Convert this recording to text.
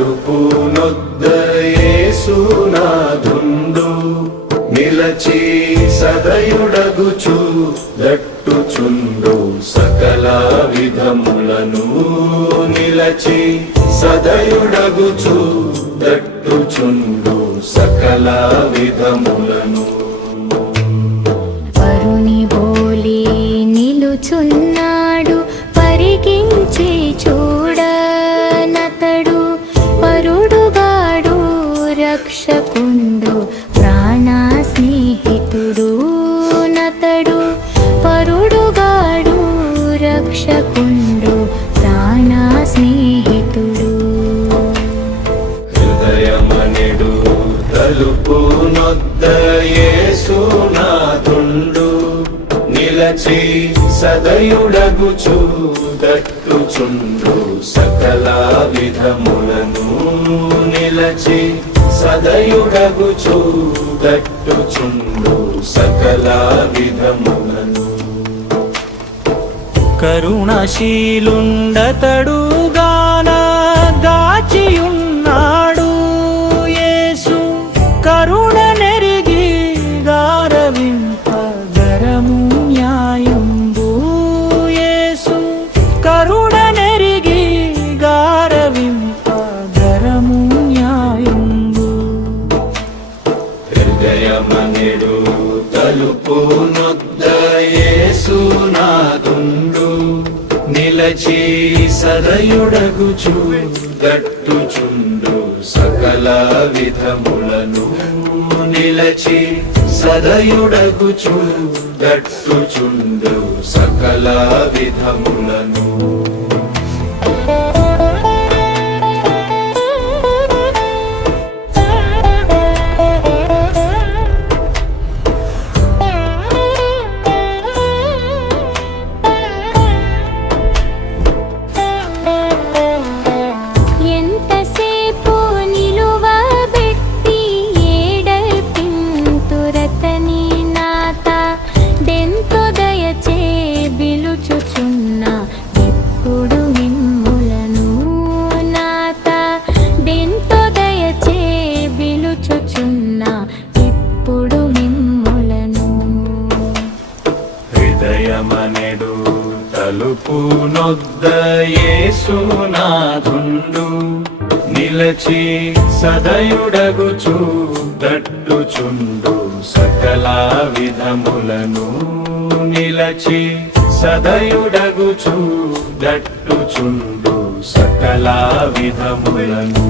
తలుపు నొద్ద యేసునాథుండు నిలచి సదయుడగుచు దట్టుచుండు సకల విధములను నిలచి సదయుడగుచు దట్టుచుండు సకల విధములను పరుని బోలి నిలుచున్నాడు పరికించి చూడనతడు పరుడుగాడు రక్షకుండు ప్రాణ స్నేహితుడు నతడు పరుడుగాడు రక్షకుండు ప్రాణ స్నేహితుడు హృదయమనెడు తలుపు నొద్ద యేసునాథుండు నిలచి సదయుడగుచు దట్టుచుండు సకల విధములను నిలచి సదయుడగుచు దట్టుచుండు సకల విధములను కరుణశీలుండతడు గాన గాచియున్నాడు యేసు కరుణ నెరిగి గారవింపగరము న్యాయంబు యేసు కరుణ నెరిగి గారవింపగరము న్యాయంబు హృదయమనెడు తలుపు నొద్ద యేసునాథుండు నిలచి సదయుడగుచు దట్టుచుండు సకల విధములను నిలచి సదయుడగుచు దట్టుచుండు సకల విధములను ఎంతసేపు నిలువబెట్టి ఏడల్పింతురతని నాత డెంతో దయచే బిలుచుచున్న ఇప్పుడు మిమ్ములను నాత డెంతో దయచే బిలుచుచున్న ఇప్పుడు మిమ్ములను హృదయమనెడు తలుపు నొద్ద యేసునాథుండు నిలచి సదయుడగుచు దట్టుచుండు సకల విధములను నిలచి సదయుడగుచు దట్టుచుండు సకల విధములను